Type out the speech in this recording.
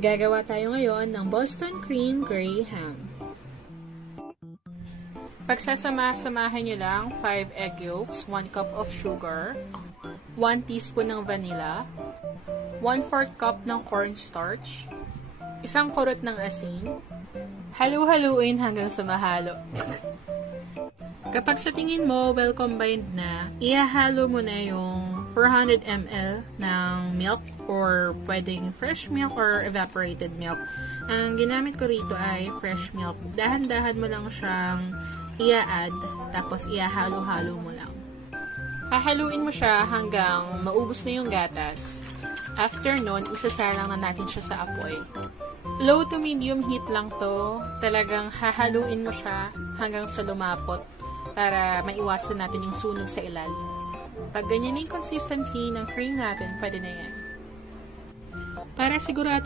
Gagawa tayo ngayon ng Boston Cream Grey Ham. Pagsasama-samahin nyo lang 5 egg yolks, 1 cup of sugar, 1 teaspoon ng vanilla, 1/4 cup ng cornstarch, isang kurot ng asin. Halu-haluin hanggang sa mahalo. Kapag sa tingin mo well combined na, ihahalo mo na yung 400 ml ng milk or pwedeng fresh milk or evaporated milk. Ang ginamit ko rito ay fresh milk. Dahan-dahan mo lang siyang i-add, tapos ihahalo-halo mo lang. Hahaluin mo siya hanggang maubos na yung gatas. After nun, isasalang na natin siya sa apoy. Low to medium heat lang to. Talagang hahaluin mo siya hanggang sa lumapot para maiwasan natin yung sunog sa ilalim. Pag ganyan yung consistency ng cream natin, pwede na yan. Para sigurado